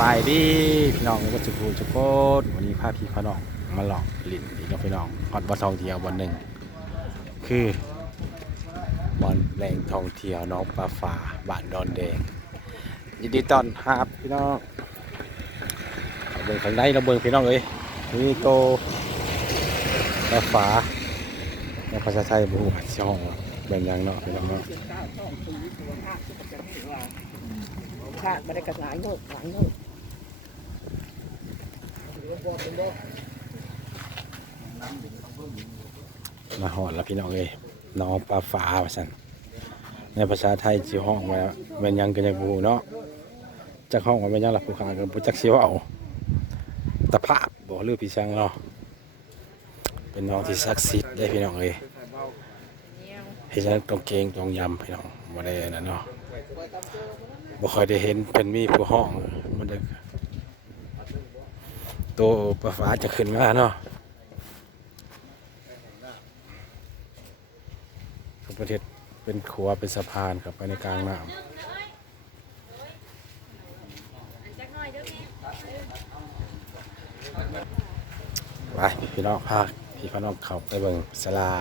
บายดีพี่น้องก็จุกูจุกโคตวันนี้พาพี่พาน้องมาหลอกลินอีกแล้วพี่น้องฮอดบอลทองเที่ยววันหนึ่งคือบอลแรงทองเที่ยวน้องปลาฝาบ้านดอนแดงยินดีตอนรับพี่น้องเบิ่งข้างในเราเบิ่งพี่น้องเอ้ยนี่โตปลาฝาในภาษาไทยบูหัดช่องเบิ่งยังเนาะพี่น้องเนาะขาดมาได้กระหลายโงกหลายโงก มาหอดแล้วพี่น้องเอ้ยน้องปลาฝาว่าซั่นในภาษาไทยสิห้องว่าแม่นยังกันยังบูเนาะจักห้องว่าแม่นยังหล่ะผู้ขาก็บ่จักเสิเว้าตะภาพบ่หรือพี่ช่างเนาะเป็นน้องที่ศักดิ์สิทธิ์ได้พี่น้องเอ้ยเฮ็ดจังต้องเกงต้องยำพี่น้องบ่ได้นนั้นเนาะบ่ค่อยได้เห็นเป็นมีผู้ห้องมันได้ โตปลาฝาจะขึ้นมาเนาะประเทศเป็นขัวเป็นสะพานครับไปในกลางน้ำไปพี่น้องพาพี่พี่น้องเขาไปเบิ่งศาลา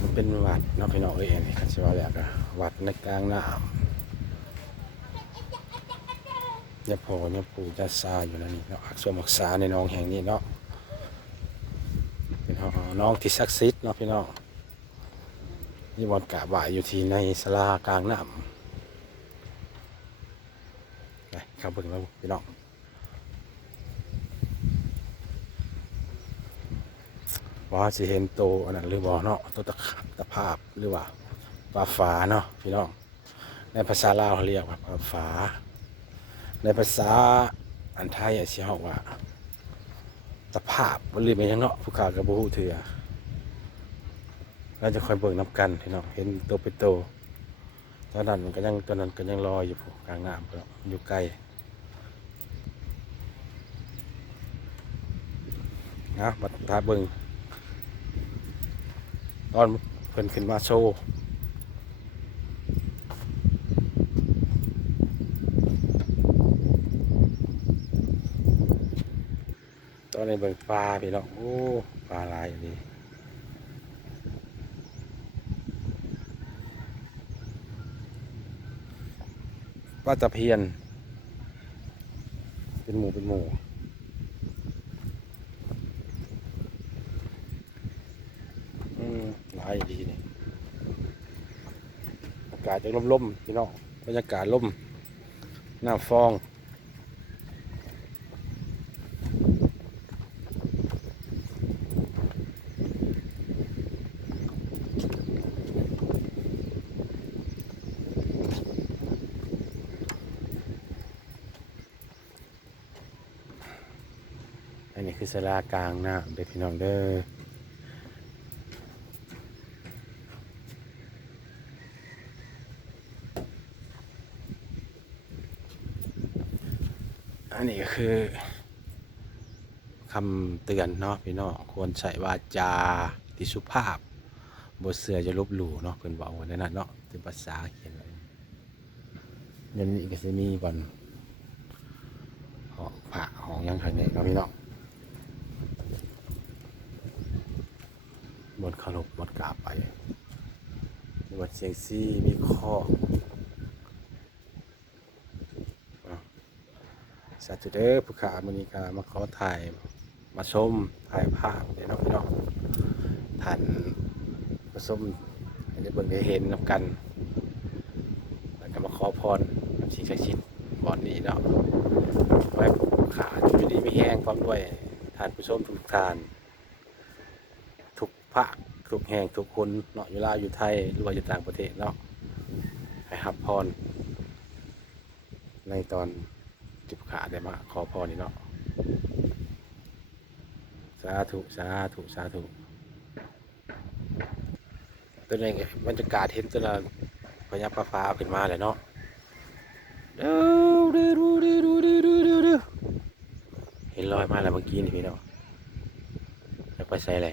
มันเป็นวัดเนาะพี่น้องเอ้ยนี่ kan สิว่าแล้วก็วัดในกลางน้ำ ยาโพยาปูยาซาอยู่นั่นนี่เนาะอักษรอักษาในน้องแห่งนี้เนาะเป็นน้องที่ศักดิ์สิทธิ์เนาะพี่น้องนี่บอลกะบ่ายอยู่ที่ในสลากลางน้ำไปข้าเบิ่งแล้วพี่น้องว่าสิเห็นโตอันนั้นหรือบ่เนาะโตตะขาบตะภาพหรือว่าปลาฝาเนาะพี่น้องในภาษาลาวเขาเรียกว่าปลาฝา ในภาษาอันไทยอะสิเฮาว่าตะภาพบ่หรือเป็นหยังเนาะผู้ขาก็บ่ฮู้เทื่อเราจะคอยเบิกน้ำกันพี่น้องเห็นตัวเป็นตัวตอนนั้นมันก็ยังตอนนั้นก็ยังรอยอยู่ผู้กลางน้ำก็อยู่ไกลนะบัดตาเบิงตอนเพิ่นขึ้นมาโชว์ อนนี้เบิ่งปลาพี่น้องโอ้ปลาลายอย่างนี้ปลาตะเพียน เป็นหมูเป็นหมูอืมหลายดีนี่อากาศจะล่มๆพี่น้องบรรยากาศล่มหน้าฟอง อันนี้คือสลากลางน้ำเด็กพี่น้องเด้ออันนี้ก็คือคำเตือนเนาะพี่น้องควรใช้วาจาที่สุภาพบทเสือจะลบหลู่เนาะเพิ่นบอกว้ในนั้นเนาะเป็นภาษาเขียนไว้ยันนี้ก็จะมีบอลหองพระห้องยังข้างในเนาะพี่น้อง บนขลบบนกาไปมีบนเชียงซี่มีข้อสาธุเด้อผู้ขามือนี้กามาขอถ่ายมาชมถ่ายภาพเดี๋ยวน้องพี่น้องท่านมาชมให้ได้เบิ่งได้เห็นนำกันแล้วก็มาขอพรกับสิ่งศักดิ์สิทธิ์บอนนี้เนาะไว้ขาอยู่ดีไม่แห้งพร้อมด้วยท่านผู้ชมทุกท่านทุก ภาคทุกแห่งทุกคนเนาะเวลาอยู่ไทยหรือว่าอยู่ต่างประเทศเนาะให้รับพร ในตอนจิบขาได้มาขอพรนี่เนาะสาธุสาธุสาธุตัวนี้บรรยากาศเห็นตัวละพญาฟ้าฟ้าขึ้นมาเลยเนาะเด้อเด้อเด้อเด้อเด้อเด้อเด้อเด้อเห็นลอยมาแล้วเมื่อกี้นี่พี่เนาะแล้วไปใส่อะไร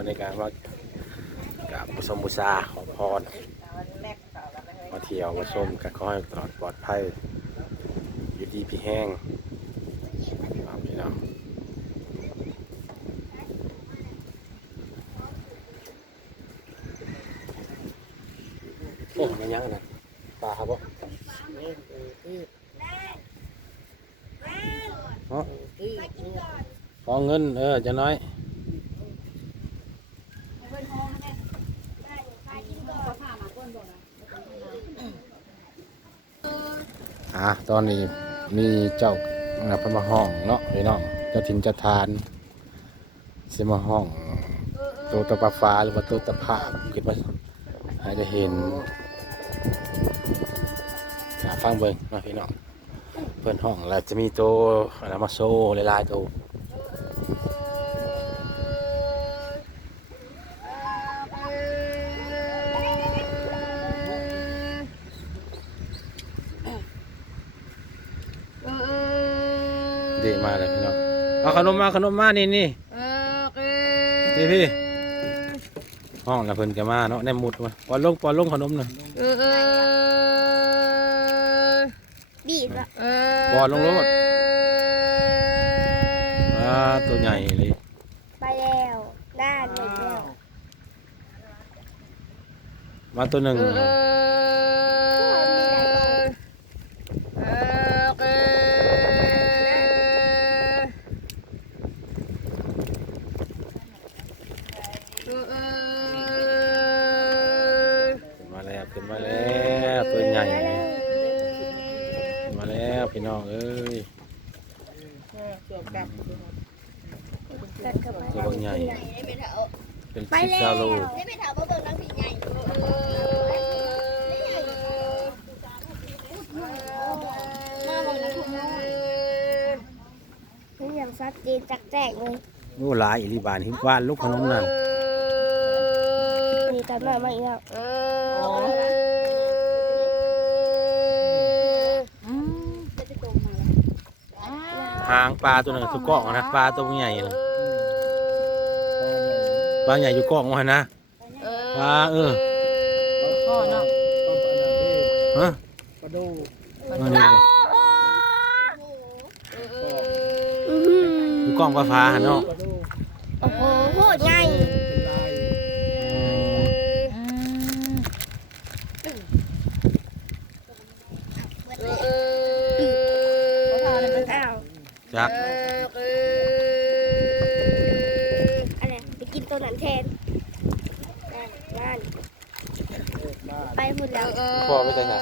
อ๋อนี่น้ำมันบูดอะตอนในการว่ากับบูชมบูชาขอพรมาเที่ยวมาชมกันขอให้ตลอดปลอดภัยอยู่ดีพี่แห้งครับพี่น้องโอ้ไม่ยังนะปลาครับบ่เนาะขอเงินเออจะน้อย อะ ตอนนี้มีเจ้าพระมาห้องเนาะพี่น้องเจ้าถิ่นเจ้าทานเสมาห้องตัวตะปาฟ้าหรือว่าตัวตะภาพคิดว่าให้ได้เห็นอ่าฟังเบิ่งนาะพี่น้องเพื่อนห้องแล้วจะมีตัวอะไรมาโซ่หลายๆตัว เดมาเลยพี่น้องเอาขนมมาขนมมานี่นี่นี่พี่ห้องแล้วเพิ่นก็มาเนาะแนมมุดมาปอนลงปอนลงขนมหน่อยบีบอะปอนลงรถอ่าตัวใหญ่เลยไปแล้วด้านหนึ่งแล้วมาตัวหนึ่งขึ้นมาแล้วขึ้นมา แล้วตัวใหญ่เลยขึ้นมาแล้วพี่น้องเอ้ยสวมกับกัดกับไปตัวใหญ่ เป็นไปสิบแล้เก้าวโลไม่ไปถามว่าเบิ่งน้ำผีใหญ่มาบอกนะคุณน้อยนี่อย่างชัดเจนจักแจกเลยนู่หลายอิริบานหิบ้านลูกขนมนั่นมีตามหน่อยมาอีกแล้ว หางปลาตัวหนึ่งตัวกล้องนะปลาตัวใหญ่นะปลาใหญ่อยู่กล้องวะนะปลาเออพ่อเนาะฮะกระดูอันนี้อื้อหืออยู่กล้องปลาฟ้าเนาะกระดูโอ้โหโคตรใหญ่เป็นลายอ้าวจักอะไรไปกินตัวนั้นแทนนั่นนั่นไปหมดแล้วพ่อไม่ใช่ไง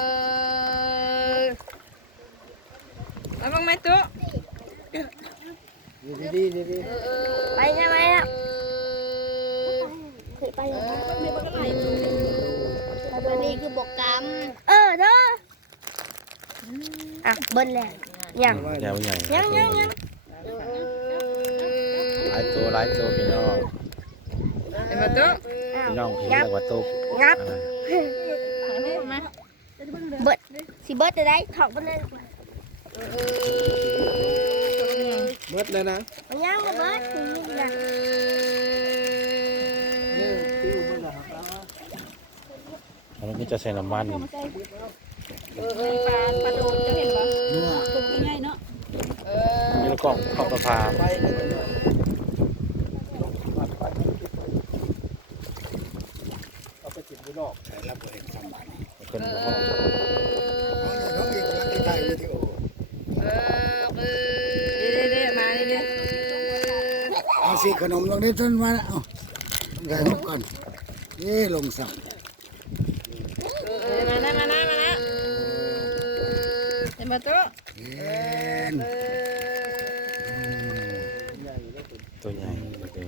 แล้วบ้างไหมตุ๊ดีดีดีดีไปใช่ไหมอะเคยไปเหรออันนี้คือบกกรรมเออเด้ออะเบิ้ลแล้ว ยังใหญ่ใหญ่ยังยังยังหลายตัวหลายตัวพี่น้องเห็นไหมตุ๊อ้าวพี่น้องเห็นงับแล้วว่าตัวงับอะไรมาเบิดสิเบิดจะได้ถอกเบิ้ลเลยเบิดแล้วนะมันยังมาเบิดถึงนี่ยังเนี่ยติ้วเบิดแล้วครับอันนี้จะใส่น้ำมัน ปลาปลาโดนจะเห็นปะตัวง่ายเนาะอยู่กล้องกล้องปลาฟ้าไปเอาไปจิบดูนอกคนอยู่ห้องเด้เด้มาเด้เอาสิขนมลงได้ต้นมาเอาถ่ายรูปก่อนเอ้ลงสั่ง มานะมานะมานะ เห็นไหมตุ๊เอ็นตัวใหญ่ตัว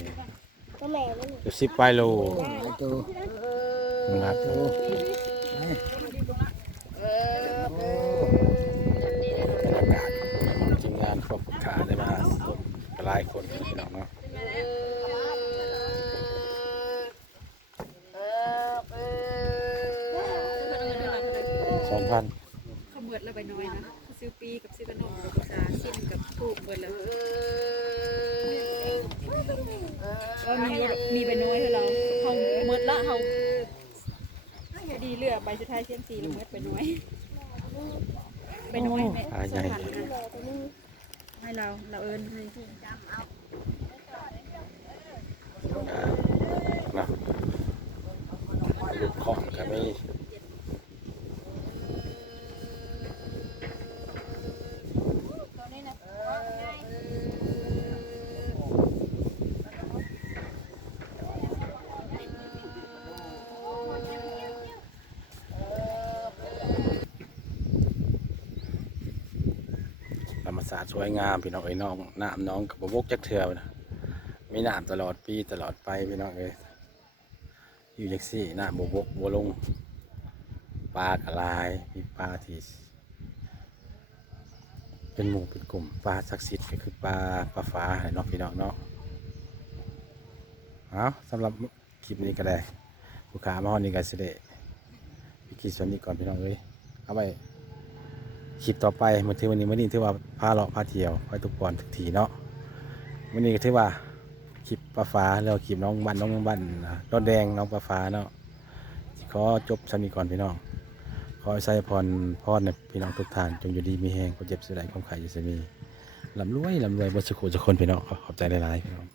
ก็แม่นี่เดี๋ยวสิบไปโลหลายตัวนะครับโอ้บรรยากาศทีมงานครอบขาได้มาหลายคนพี่น้องเนาะ สองพันขบวนเลยไปน้อยนะซื้อปีกับซื้อขนมกับภาษาสิ้นกับถูกเบิดแล้วก็มีมีไปน้อยให้เราเฮาหมดละเฮาพอดีเลือกใบสุดท้ายเส้นสีแล้วหมดไปน้อยไปน้อยแม่ปลาใหญ่ให้เราเราเอิ้นให้เนาะลูกของก็มีธ รรมศาสตร์สวยงามพี่น้องเอ้ยน้องน้ำน้องกับบวกจักเทือนะมีน้ำตลอดปีตลอดไปพี่น้องเอ้ยอยู่จักซี่น้ำบวกบัวลงปลากระลายมีปลาที่เป็นหมู่เป็นกลุ่มปลาศักดิ์สิทธิ์ก็คือปลาปลาฟ้าเนาะพี่น้องเนาะเอาสำหรับคลิปนี้ก็ได้ลูกค้ามาฮอดนี้ก็สิได้พี่กีส่วนนี้ก่อนพี่น้องเอ้ยเอาไป คลิปต่อไปมื่อที่วันนี้มื่อนี้ถือว่าพาเลาะพาเที่ยวไปทุกปอนทุกทีเนาะมื่อนี้ก็ถือว่าคลิปปลาฟ้าแล้วคลิปน้องบ้านน้องบ้านนะรถแดงน้องปลาฟ้าเนาะขอจบสำนีก่อนพี่น้องขอใส่พรพรในพี่น้องทุกท่านจงอยู่ดีมีแหงความเจ็บเสียดายความขายอยู่สมีลำรวยลำรวยบนสุขุจะคนพี่น้องขอขอบใจหลายๆพี่น้อง